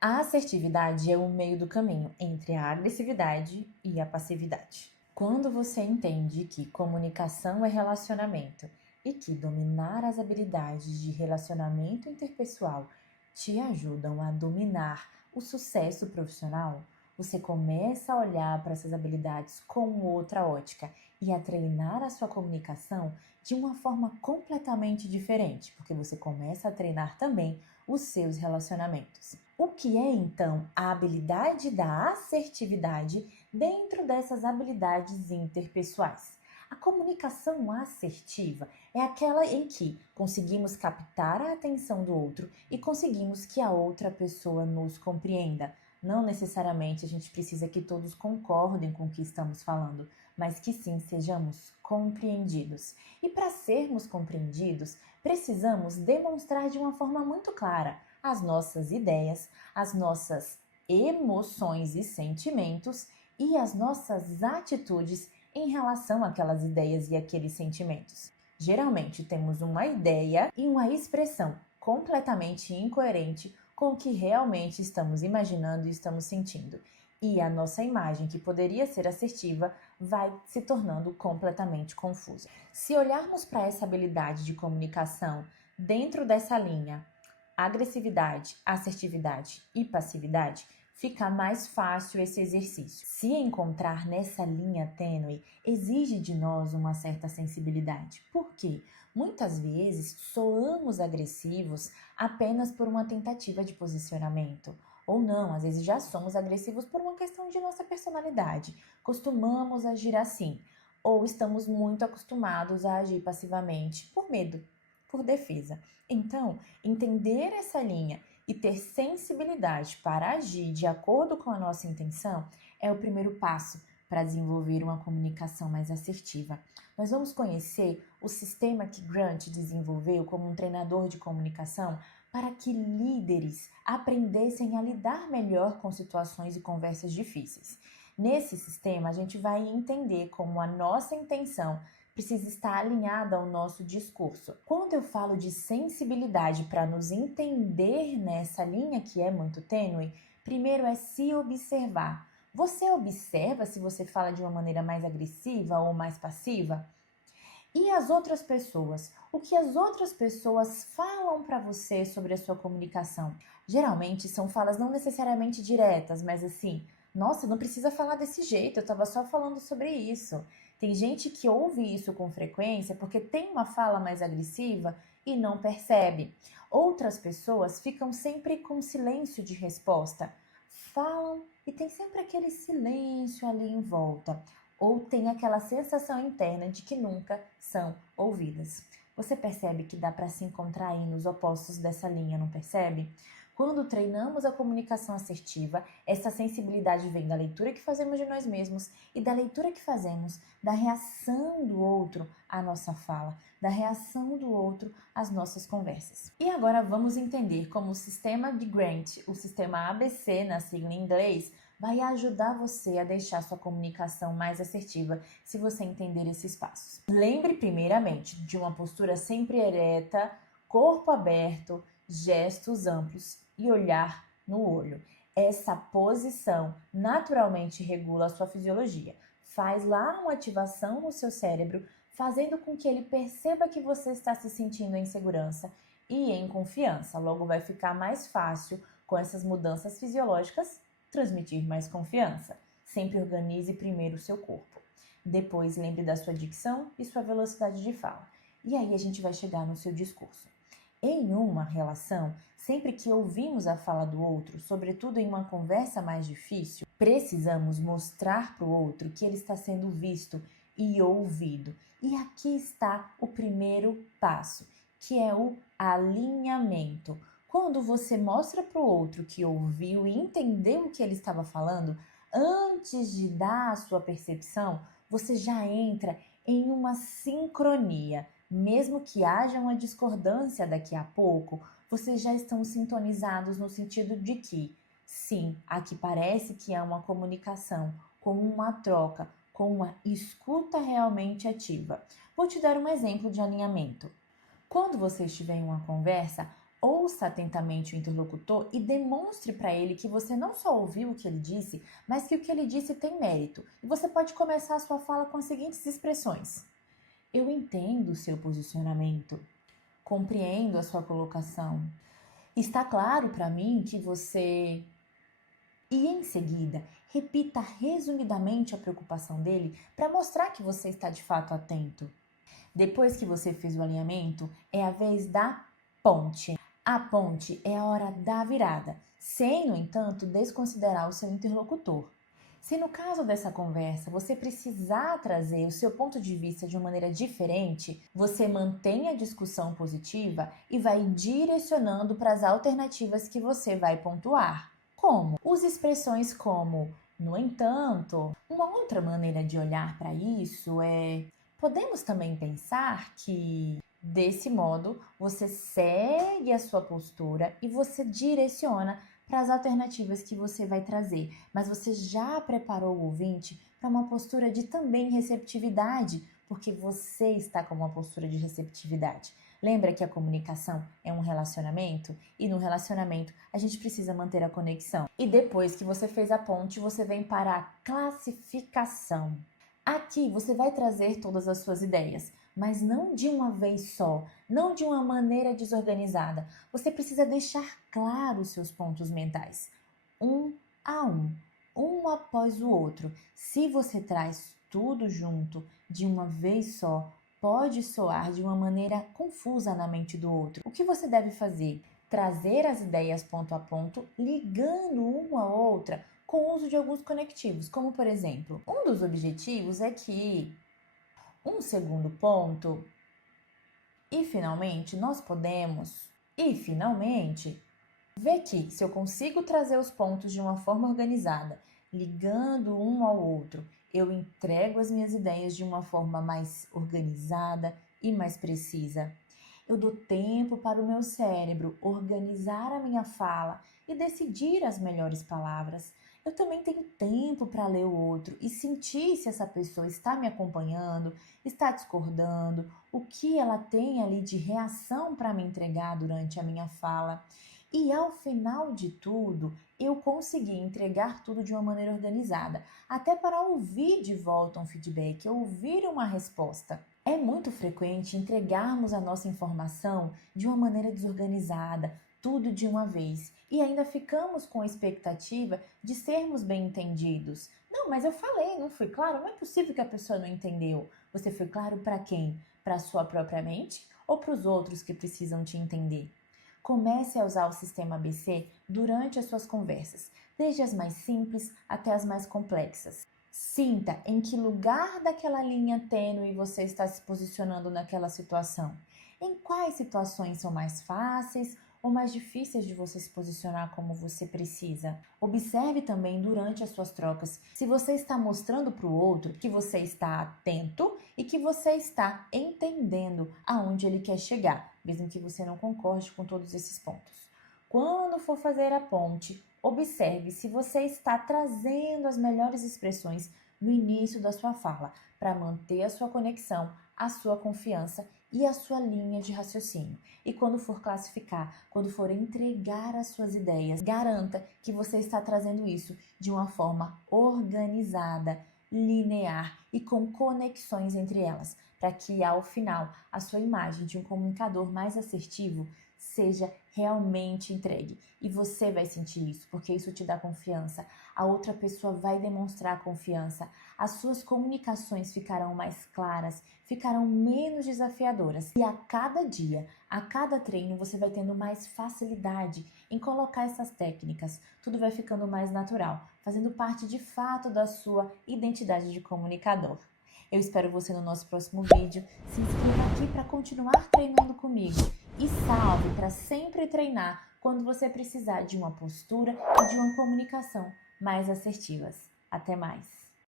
A assertividade é o meio do caminho entre a agressividade e a passividade. Quando você entende que comunicação é relacionamento e que dominar as habilidades de relacionamento interpessoal te ajudam a dominar o sucesso profissional, você começa a olhar para essas habilidades com outra ótica e a treinar a sua comunicação de uma forma completamente diferente, porque você começa a treinar também os seus relacionamentos. O que é então a habilidade da assertividade dentro dessas habilidades interpessoais? A comunicação assertiva é aquela em que conseguimos captar a atenção do outro e conseguimos que a outra pessoa nos compreenda. Não necessariamente a gente precisa que todos concordem com o que estamos falando, mas que sim sejamos compreendidos. E para sermos compreendidos, precisamos demonstrar de uma forma muito clara as nossas ideias, as nossas emoções e sentimentos e as nossas atitudes em relação àquelas ideias e aqueles sentimentos. Geralmente temos uma ideia e uma expressão completamente incoerente com o que realmente estamos imaginando e estamos sentindo. E a nossa imagem, que poderia ser assertiva, vai se tornando completamente confusa. Se olharmos para essa habilidade de comunicação dentro dessa linha agressividade, assertividade e passividade, fica mais fácil esse exercício. Se encontrar nessa linha tênue exige de nós uma certa sensibilidade. Por quê? Muitas vezes soamos agressivos apenas por uma tentativa de posicionamento. Ou não, às vezes já somos agressivos por uma questão de nossa personalidade. Costumamos agir assim. Ou estamos muito acostumados a agir passivamente por medo, por defesa. Então, entender essa linha e ter sensibilidade para agir de acordo com a nossa intenção é o primeiro passo para desenvolver uma comunicação mais assertiva. Nós vamos conhecer o sistema que Grant desenvolveu como um treinador de comunicação para que líderes aprendessem a lidar melhor com situações e conversas difíceis. Nesse sistema, a gente vai entender como a nossa intenção precisa estar alinhada ao nosso discurso. Quando eu falo de sensibilidade para nos entender nessa linha que é muito tênue, primeiro é se observar. Você observa se você fala de uma maneira mais agressiva ou mais passiva? E as outras pessoas? O que as outras pessoas falam para você sobre a sua comunicação? Geralmente são falas não necessariamente diretas, mas assim, nossa, não precisa falar desse jeito, eu estava só falando sobre isso. Tem gente que ouve isso com frequência porque tem uma fala mais agressiva e não percebe. Outras pessoas ficam sempre com silêncio de resposta. Falam e tem sempre aquele silêncio ali em volta. Ou tem aquela sensação interna de que nunca são ouvidas. Você percebe que dá para se encontrar aí nos opostos dessa linha, não percebe? Quando treinamos a comunicação assertiva, essa sensibilidade vem da leitura que fazemos de nós mesmos e da leitura que fazemos da reação do outro à nossa fala, da reação do outro às nossas conversas. E agora vamos entender como o sistema de Grant, o sistema ABC na sigla em inglês, vai ajudar você a deixar sua comunicação mais assertiva se você entender esses passos. Lembre primeiramente de uma postura sempre ereta, corpo aberto, gestos amplos e olhar no olho. Essa posição naturalmente regula a sua fisiologia. Faz lá uma ativação no seu cérebro, fazendo com que ele perceba que você está se sentindo em segurança e em confiança. Logo vai ficar mais fácil com essas mudanças fisiológicas transmitir mais confiança. Sempre organize primeiro o seu corpo. Depois lembre da sua dicção e sua velocidade de fala. E aí a gente vai chegar no seu discurso. Em uma relação, sempre que ouvimos a fala do outro, sobretudo em uma conversa mais difícil, precisamos mostrar para o outro que ele está sendo visto e ouvido. E aqui está o primeiro passo, que é o alinhamento. Quando você mostra para o outro que ouviu e entendeu o que ele estava falando, antes de dar a sua percepção, você já entra em uma sincronia. Mesmo que haja uma discordância daqui a pouco, vocês já estão sintonizados no sentido de que, sim, aqui parece que há uma comunicação, com uma troca, com uma escuta realmente ativa. Vou te dar um exemplo de alinhamento. Quando você estiver em uma conversa, Ouça atentamente o interlocutor e demonstre para ele que você não só ouviu o que ele disse, mas que o que ele disse tem mérito. E você pode começar a sua fala com as seguintes expressões: eu entendo o seu posicionamento, compreendo a sua colocação. Está claro para mim que você... E em seguida, repita resumidamente a preocupação dele para mostrar que você está de fato atento. Depois que você fez o alinhamento, é a vez da ponte. A ponte é a hora da virada, sem, no entanto, desconsiderar o seu interlocutor. Se no caso dessa conversa você precisar trazer o seu ponto de vista de uma maneira diferente, você mantém a discussão positiva e vai direcionando para as alternativas que você vai pontuar. Como? Use expressões como no entanto. Uma outra maneira de olhar para isso é: podemos também pensar que... Desse modo, você segue a sua postura e você direciona para as alternativas que você vai trazer, mas você já preparou o ouvinte para uma postura de também receptividade, porque você está com uma postura de receptividade. Lembra que a comunicação é um relacionamento? E no relacionamento a gente precisa manter a conexão. E depois que você fez a ponte, você vem para a classificação. Aqui você vai trazer todas as suas ideias, mas não de uma vez só, não de uma maneira desorganizada. Você precisa deixar claro os seus pontos mentais, um a um após o outro. Se você traz tudo junto de uma vez só, pode soar de uma maneira confusa na mente do outro. O que você deve fazer? Trazer as ideias ponto a ponto, ligando uma a outra com o uso de alguns conectivos, como por exemplo, um dos objetivos é que um segundo ponto, e finalmente nós podemos, e finalmente, ver que se eu consigo trazer os pontos de uma forma organizada, ligando um ao outro, eu entrego as minhas ideias de uma forma mais organizada e mais precisa. Eu dou tempo para o meu cérebro organizar a minha fala e decidir as melhores palavras. Eu também tenho tempo para ler o outro e sentir se essa pessoa está me acompanhando, está discordando, o que ela tem ali de reação para me entregar durante a minha fala. E ao final de tudo, eu consegui entregar tudo de uma maneira organizada, até para ouvir de volta um feedback, ouvir uma resposta. É muito frequente entregarmos a nossa informação de uma maneira desorganizada, tudo de uma vez, e ainda ficamos com a expectativa de sermos bem entendidos. Não, mas eu falei, não fui claro? Não é possível que a pessoa não entendeu. Você foi claro para quem? Para a sua própria mente ou para os outros que precisam te entender? Comece a usar o sistema ABC durante as suas conversas, desde as mais simples até as mais complexas. Sinta em que lugar daquela linha tênue você está se posicionando naquela situação. Em quais situações são mais fáceis ou mais difíceis de você se posicionar como você precisa. Observe também durante as suas trocas se você está mostrando para o outro que você está atento e que você está entendendo aonde ele quer chegar, mesmo que você não concorde com todos esses pontos. Quando for fazer a ponte, observe se você está trazendo as melhores expressões no início da sua fala, para manter a sua conexão, a sua confiança e a sua linha de raciocínio. E quando for classificar, quando for entregar as suas ideias, garanta que você está trazendo isso de uma forma organizada, linear e com conexões entre elas, para que ao final a sua imagem de um comunicador mais assertivo seja realmente entregue. E você vai sentir isso, porque isso te dá confiança. A outra pessoa vai demonstrar confiança. As suas comunicações ficarão mais claras, ficarão menos desafiadoras. E a cada dia, a cada treino, você vai tendo mais facilidade em colocar essas técnicas. Tudo vai ficando mais natural, fazendo parte de fato da sua identidade de comunicador. Eu espero você no nosso próximo vídeo. Se inscreva aqui para continuar treinando comigo. E salve para sempre treinar quando você precisar de uma postura e de uma comunicação mais assertivas. Até mais!